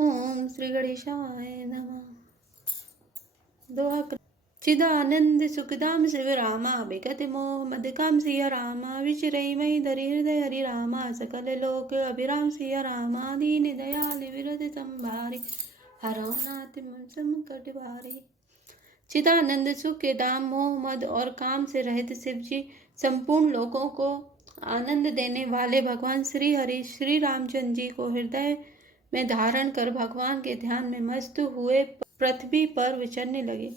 ओम श्री गणेशाय नमः। दोहा। चिदानंद सुखदाम शिव रामा बेकत मोह मदकाम सिया रामा विचरई मई धरि हृदय हरि रामा सकल लोक अभिराम सिया रामा दीन दयाल विरत संभारी हरौ नाथ संकट भारी। चिदानंद सुख के दाम मोह मद और काम से रहित शिव जी संपूर्ण लोगों को आनंद देने वाले भगवान श्री हरि श्री रामचंद्र जी को हृदय में धारण कर भगवान के ध्यान में मस्त हुए पृथ्वी पर विचरने लगे।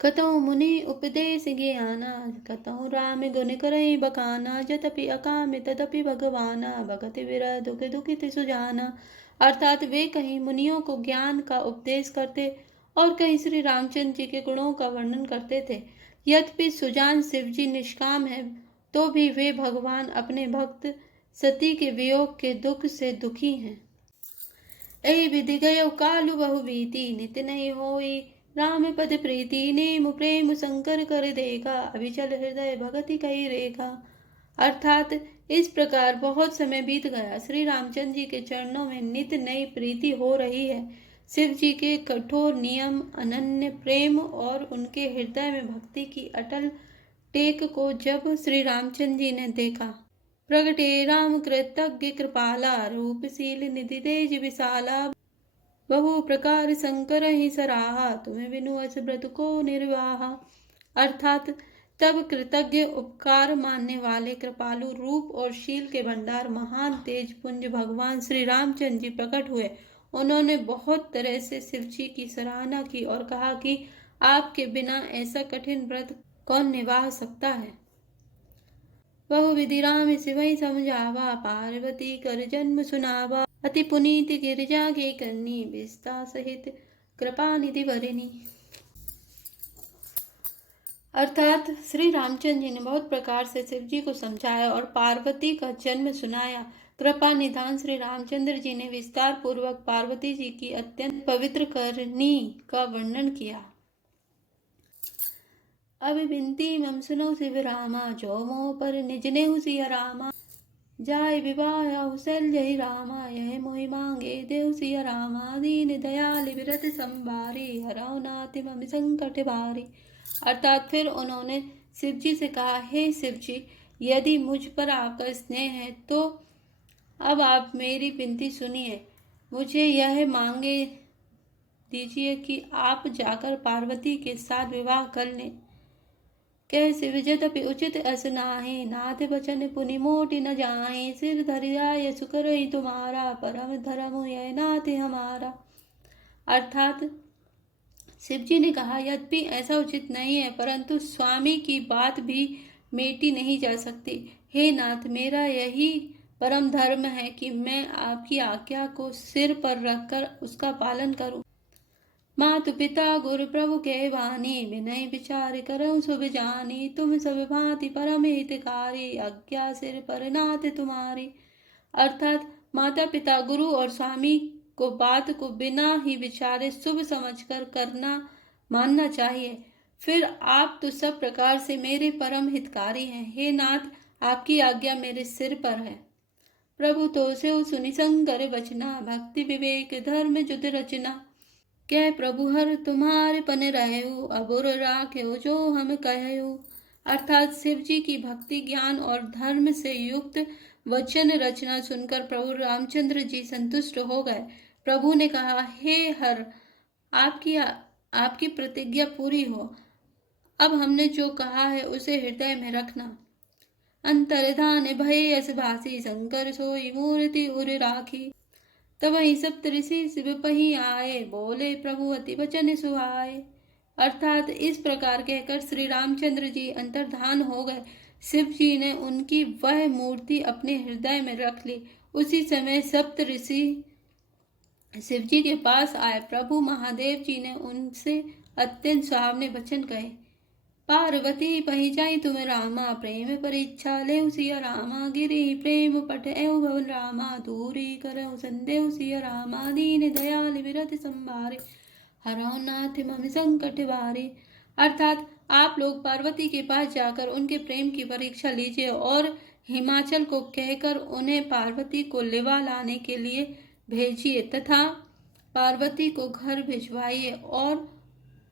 कतौ मुनि उपदेश ज्ञाना कतौ राम गुण करई बखाना जतपि अकाम तदपि भगवाना भगति विरह दुख दुखित सुजाना। अर्थात वे कहीं मुनियों को ज्ञान का उपदेश करते और कहीं श्री रामचंद्र जी के गुणों का वर्णन करते थे। यद्यपि सुजान शिव जी निष्काम है तो भी वे भगवान अपने भक्त सती के वियोग के दुख से दुखी हैं। ऐ विधि गयो कालु बहु बीती नित नहीं होई राम पद प्रीति नेम प्रेम शंकर कर देखा अभिचल हृदय भगति कही रेखा। अर्थात इस प्रकार बहुत समय बीत गया, श्री रामचंद्र जी के चरणों में नित नई प्रीति हो रही है। शिव जी के कठोर नियम, अनन्य प्रेम और उनके हृदय में भक्ति की अटल टेक को जब श्री रामचंद्र जी ने देखा, प्रगटे राम कृतज्ञ कृपाला रूपशील निधि तेज विशाला बहु प्रकार शंकर ही सराहा तुम्हें बिनु अस व्रत को निर्वाहा। अर्थात तब कृतज्ञ उपकार मानने वाले कृपालु रूप और शील के भंडार महान तेज पुंज भगवान श्री रामचंद्र जी प्रकट हुए। उन्होंने बहुत तरह से शिव जी की सराहना की और कहा कि आपके बिना ऐसा कठिन व्रत कौन निभा सकता है। बहु विधि राम शिवई समझावा पार्वती कर जन्म सुनावा अति पुनीत गिरिजा के करनी विस्ता सहित कृपा निधि वरिणी। अर्थात श्री रामचंद्र जी ने बहुत प्रकार से शिव जी को समझाया और पार्वती का जन्म सुनाया। कृपा निधान श्री रामचंद्र जी ने विस्तार पूर्वक पार्वती जी की अत्यंत पवित्र करनी का वर्णन किया। अब बिनती मम सुनो शिव रामा जो मोह पर निज ने सिया रामा जाय विवाह शैल जय रामा यह मोहि मांगे देव सिया रामा दीन दयाल विरत संभारी हरौ नाथ मम संकट भारी। अर्थात फिर उन्होंने शिव जी से कहा, हे शिव जी, यदि मुझ पर आपका स्नेह है तो अब आप मेरी विनती सुनिए। मुझे यह मांगे दीजिए कि आप जाकर पार्वती के साथ विवाह कर लें। कह शिव जतपि उचित अस नाहि नाथ बचन पुनि मोटि न जाहि सिर धरिया सुकर ही तुम्हारा परम धर्म यह नाथ हमारा। अर्थात शिव जी ने कहा, यद्यपि ऐसा उचित नहीं है परंतु स्वामी की बात भी मेटी नहीं जा सकती। हे नाथ, मेरा यही परम धर्म है कि मैं आपकी आज्ञा को सिर पर रखकर उसका पालन करूं। मातु पिता गुरु प्रभु के वाणी विनय विचार करऊं शुभ जानी तुम सब भांति परम हितकारी आज्ञा सिर पर नाथ तुम्हारी। अर्थात माता पिता गुरु और स्वामी को बात को बिना ही विचारे शुभ समझकर करना मानना चाहिए। फिर आप तो सब प्रकार से मेरे परम हितकारी हैं। हे नाथ, आपकी आज्ञा मेरे सिर पर है। प्रभु तो से सुनि शंकर बचना भक्ति विवेक धर्म जुद रचना कह प्रभु हर तुम्हारे पन रहु अबुर राख्यो जो हम कहु। अर्थात शिव जी की भक्ति ज्ञान और धर्म से युक्त वचन रचना सुनकर प्रभु रामचंद्र जी संतुष्ट हो गए। प्रभु ने कहा, हे हर, आपकी प्रतिज्ञा पूरी हो। अब हमने जो कहा है उसे हृदय में रखना। अंतर्धान भय अस भासी शंकर सोई मूर्ति उर राखी। तब वही सप्तऋषि शिव पही आए बोले प्रभु अति वचन सुहाए। अर्थात इस प्रकार कहकर श्री रामचंद्र जी अंतर्धान हो गए। शिव जी ने उनकी वह मूर्ति अपने हृदय में रख ली। उसी समय सप्तऋषि शिव जी के पास आए। प्रभु महादेव जी ने उनसे अत्यंत सुहावने वचन कहे। पार्वती पही जाई तुम रामा प्रेम परीक्षा ले सिया रामा गिरी प्रेम पट एव भवन रामा दूरी करऊ संदेव सिया रामा दीन दयाल विरत संभारे हरौ नाथ मम संकट भारी। अर्थात आप लोग पार्वती के पास जाकर उनके प्रेम की परीक्षा लीजिए और हिमाचल को कहकर उन्हें पार्वती को लिवा लाने के लिए भेजिए तथा पार्वती को घर भिजवाइए और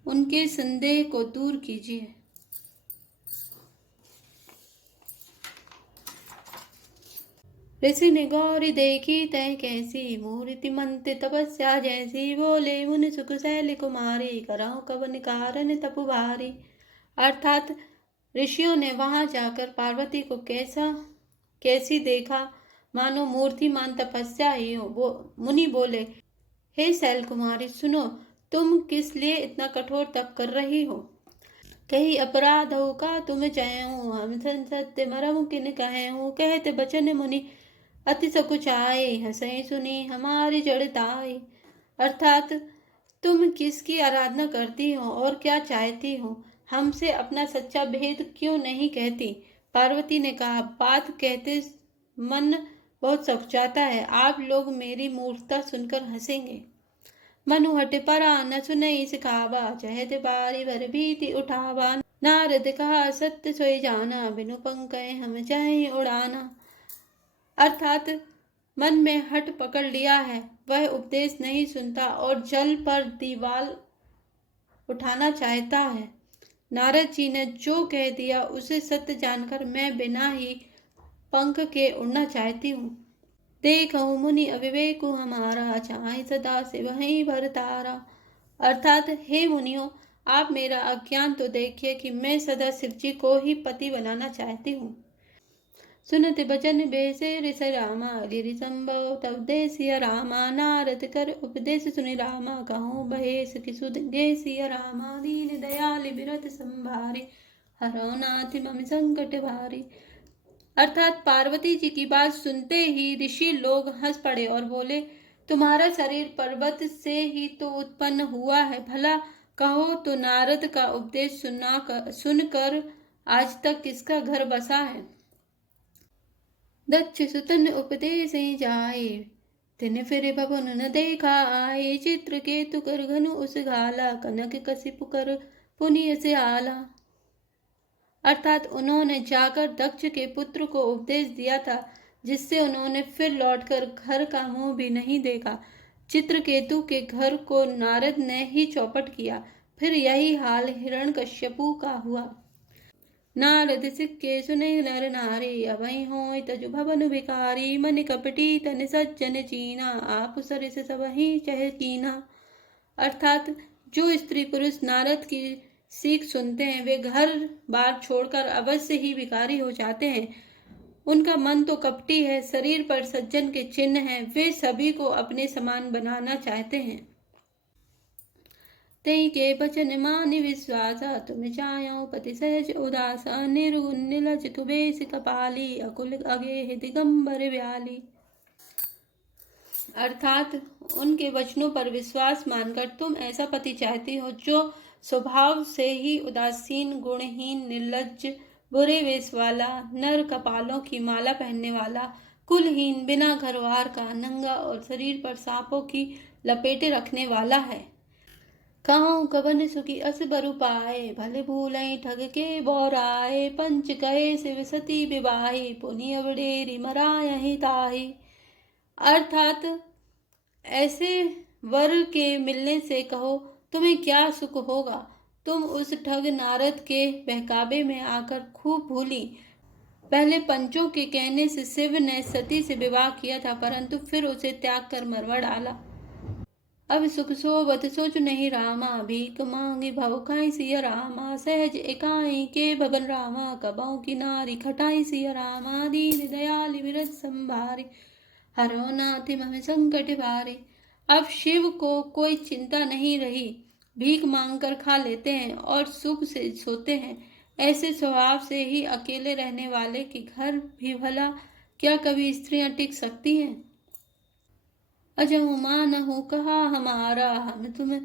उनके संदेह को दूर कीजिए। ऋषि ने गौरी देखी तय कैसी, मूर्ति मंत्र तपस्या जैसी, बोले मुनि सुख शैल कुमारी, करहु कवन कारण तपु भारी। अर्थात ऋषियों ने वहां जाकर पार्वती को कैसी देखा, मानो मूर्तिमान तपस्या ही हो। मुनि बोले, हे शैल कुमारी सुनो, तुम किस लिए इतना कठोर तप कर रही हो। कही अपराधों का तुम चहु, हम सत्य मरम किन कहूँ। कहते बचन मुनि अति सकुचाए, हंसई सुनी हमारी जड़ताई। अर्थात तुम किसकी आराधना करती हो और क्या चाहती हो, हमसे अपना सच्चा भेद क्यों नहीं कहती। पार्वती ने कहा, बात कहते मन बहुत सकुचाता है, आप लोग मेरी मूर्खता सुनकर हंसेंगे। मनु हट परा न सुनई सिखावा, चहत बारी भर भीति उठावा। नारद कहा सत्य सोई जाना, बिनु पंखे हम चाहे उड़ाना। अर्थात मन में हट पकड़ लिया है, वह उपदेश नहीं सुनता और जल पर दीवाल उठाना चाहता है। नारद जी ने जो कह दिया उसे सत्य जानकर मैं बिना ही पंख के उड़ना चाहती हूँ। देखो मुनि अविवेक हमारा, चाहे सदा से वहीं भरतारा। अर्थात हे मुनियों, आप मेरा अज्ञान तो देखिए कि मैं सदा शिव जी को ही पति बनाना चाहती हूँ। सुनत बचन बेसे ऋषि रामा, गिरि संभव तब देसिया रामा। नारद कर उपदेश सुनि रामा, कहूँ बहेश कि सुध गेसिया रामा। दीन दयाल बिरत संभारी, हरो नाथ मम संकट भारी। अर्थात पार्वती जी की बात सुनते ही ऋषि लोग हंस पड़े और बोले, तुम्हारा शरीर पर्वत से ही तो उत्पन्न हुआ है, भला कहो तो नारद का उपदेश सुनकर आज तक किसका घर बसा है। दक्ष सुतन उपदेश जाए, तिन फिर भवन न देखा आए। चित्र केतु कर घनु उस घाला, कनक कसिपु कर पुनिय से आला। अर्थात उन्होंने जाकर दक्ष के पुत्र को उपदेश दिया था, जिससे उन्होंने फिर लौटकर घर का मुंह भी नहीं देखा। चित्रकेतु के घर को नारद ने ही चौपट किया। फिर यही हाल हिरण्यकश्यपु का हुआ। नारद सिक्के सुने नर नारी, अभय होय तजु भवन भिकारी। मन कपटी तन सज्जन चीना, आप सरिस सब ही चह कीना। अर्थात जो स्त्री पुरुष नारद की सीख सुनते हैं वे घर बार छोड़कर अवश्य ही भिखारी हो जाते हैं। उनका मन तो कपटी है, शरीर पर सज्जन के चिन्ह हैं, वे सभी को अपने समान बनाना चाहते हैं। तई के बचन मानि विश्वासा, तुम चायो पति सहज उदासा। निर्गुण निलज कुबेश कपाली, अकुल अगेह दिगंबर व्याली। अर्थात उनके वचनों पर विश्वास मानकर तुम ऐसा पति चाहती हो जो स्वभाव से ही उदासीन, गुणहीन, निर्लज्ज, बुरे वेश वाला, नर कपालों की माला पहनने वाला, कुलहीन, बिना घरवार का, नंगा और शरीर पर सांपों की लपेटे रखने वाला है। कहूँ कवन सुखी अस बरु पाए, भले भूलई ठग के बोराए। पंच कहे शिव सती विवाही, पुनि अवडेरी मरायहि ताही। अर्थात ऐसे वर के मिलने से कहो तुम्हें क्या सुख होगा। तुम उस ठग नारद के बहकावे में आकर खूब भूली। पहले पंचों के कहने से शिव ने सती से विवाह किया था, परंतु फिर उसे त्याग कर मरवा डाला। अब सुख सोवत सोच नहीं रामा, भीख मांगी भव खाई सिया रामा। सहज एकाई के भवन रामा, कबौ की नारी खटाई सिया रामा। दीन दयाल विरत संभारी, हरो नाथ मम संकट भारी। अब शिव को कोई चिंता नहीं रही, भीख मांगकर खा लेते हैं और सुख से सोते हैं। ऐसे स्वभाव से ही अकेले रहने वाले के घर भी भला क्या कभी स्त्रियां टिक सकती हैं। अजहु मानहु कहा हमारा, हम तुम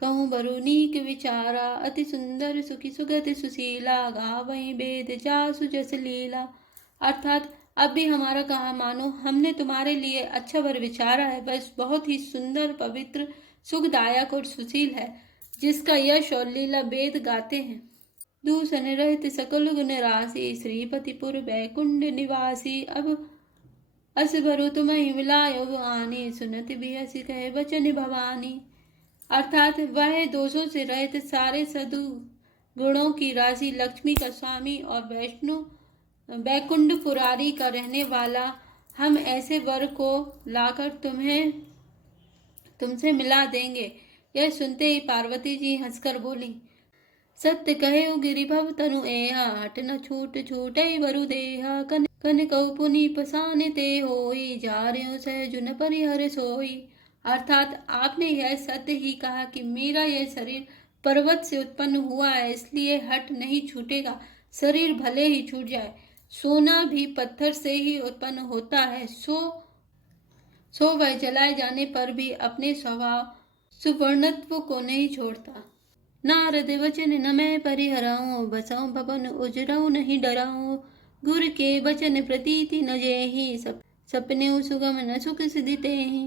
कहूँ बरु नीक विचारा। अति सुंदर सुखी सुगति सुशीला, गावई वेद जासु जस लीला। अर्थात अब भी हमारा कहा मानो, हमने तुम्हारे लिए अच्छा वर विचारा है। बस बहुत ही सुंदर, पवित्र, सुखदायक और सुशील है, जिसका यश और लीला वेद गाते हैं। दूषण रहित सकल गुण राशि, श्रीपतिपुर बैकुंड निवासी। अब अस भरो तुम्हें मिलायो आनी, सुनत भी हसी कहे बचन भवानी। अर्थात वह दोषों से रहित सारे सदु गुणों की राशि, लक्ष्मी का स्वामी और वैष्णु वैकुंठ पुरारी का रहने वाला, हम ऐसे वर को लाकर तुमसे मिला देंगे। यह सुनते ही पार्वती जी हंसकर बोली, सत्य कहे गिरिभव तनु एहा, हट न छूट छूटे वरु देहा। कन कऊ पुनि पसाने ते होई, जा रहे सहज न परिहर सोई। अर्थात आपने यह सत्य ही कहा कि मेरा यह शरीर पर्वत से उत्पन्न हुआ है, इसलिए हट नहीं छूटेगा। शरीर भले ही छूट जाए, सोना भी पत्थर से ही उत्पन्न होता है, सो वह जलाए जाने पर भी अपने स्वभाव सुवर्णत्व को नहीं छोड़ता। नारद वचन न मैं परिहराऊं, बसाऊं भवन उजराऊं नहीं डराऊं। गुर के वचन प्रतीति न जेहि, सपने सुगम न सुख सिद्धि तेहि।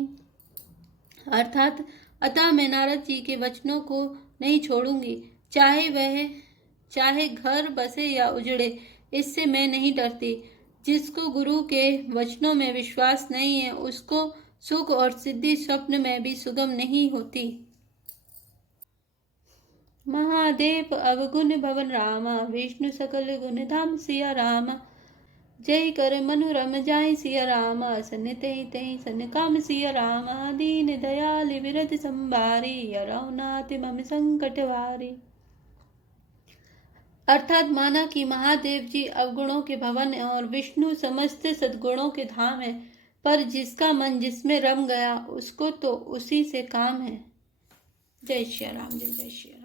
अर्थात अतः मैं नारद जी के वचनों को नहीं छोड़ूंगी, चाहे घर बसे या उजड़े, इससे मैं नहीं डरती। जिसको गुरु के वचनों में विश्वास नहीं है, उसको सुख और सिद्धि स्वप्न में भी सुगम नहीं होती। महादेव अवगुण भवन रामा, विष्णु सकल गुण धाम सिया रामा। जय कर मनोरम जाय सिया रामा, सन तहि तहि सन काम सिया रामा। दीन दयाल विरत संभारी, अरौनाथ मम संकट वारी। अर्थात माना कि महादेव जी अवगुणों के भवन और विष्णु समस्त सद्गुणों के धाम है, पर जिसका मन जिसमें रम गया उसको तो उसी से काम है। जय श्री राम, जय जय श्री राम।